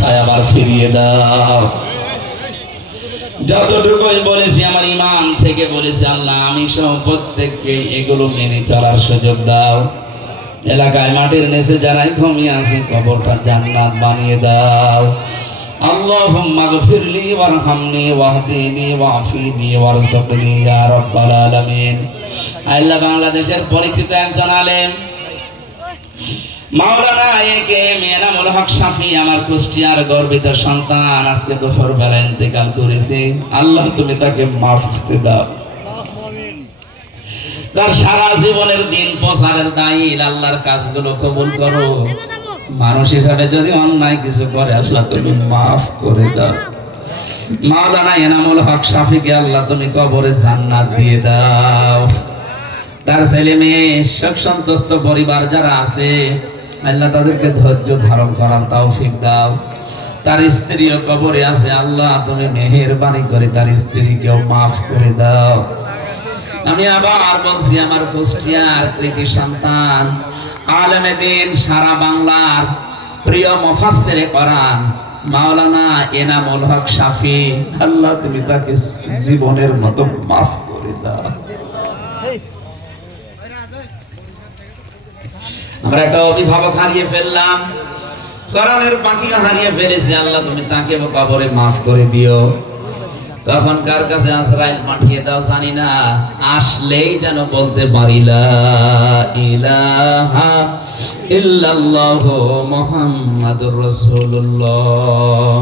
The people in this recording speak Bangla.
অবস্থায় আবার ফিরিয়ে দাও। যতটুকুই বলেছি আমার ইমান থেকে বলেছি আল্লাহ, আমি সহ প্রত্যেককে এগুলো মেনে চলার সুযোগ দাও। এলাকায় মাটির নিচে যারাই ঘুমিয়ে আছে কবরটা জান্নাত বানিয়ে দাও। আল্লাহুম্মা গফিরলি ওয়ারহামনি ওয়াহদিনি ওয়াফিনি ওয়ারযুকনি ইয়া রাব্বাল আলামিন। আল্লাহ বাংলাদেশের পরিচিত একজন আলেম মাওলানা একেএম এনামুল হক শাফি আমার কুষ্টিয়ার গর্বিত সন্তান আজকে দুপুর বেলা ইন্তেকাল করেছে। আল্লাহ তুমি তাকে মাফ করে দাও। তার সারা জীবনের দিন প্রচারের দায়ী আল্লাহর কাজগুলো কবুল করো। মানুষ হিসাবে যদি অন্যায় কিছু করে আল্লাহ তুমি মাফ করে দাও। মাওলানা এনামুল হক শাফিকে আল্লাহ তুমি কবরে জান্নাত দিয়ে দাও। তার ছেলে মেয়ে সুখ সন্তুষ্ট পরিবার যারা আছে আল্লাহ তাদেরকে ধৈর্য ধারণ করার তৌফিক দাও। তার স্ত্রীও কবরে আছে, আল্লাহ তুমি মেহেরবানি করে তার স্ত্রীকেও মাফ করে দাও। আমি আবার বলছি আমার কুষ্টিয়ার কৃতি সন্তান আলেমে দ্বীন সারা বাংলার প্রিয় মুফাসসিরে কোরআন মাওলানা এনামুল হক শাফি, আল্লাহ তুমি তাকে জীবনের মতো মাফ করে দাও। আমরা একটা অভিভাবক হারিয়ে ফেললাম, কোরআনের পাখিও হারিয়ে ফেলেছি, আল্লাহ তুমি তাকে কবরে মাফ করে দিও। তখন কার কাছে আজরাইল পাঠিয়ে দাও জানি না, আসলেই যেন বলতে পারি লা ইলাহা ইল্লাল্লাহু মুহাম্মাদুর রাসূলুল্লাহ।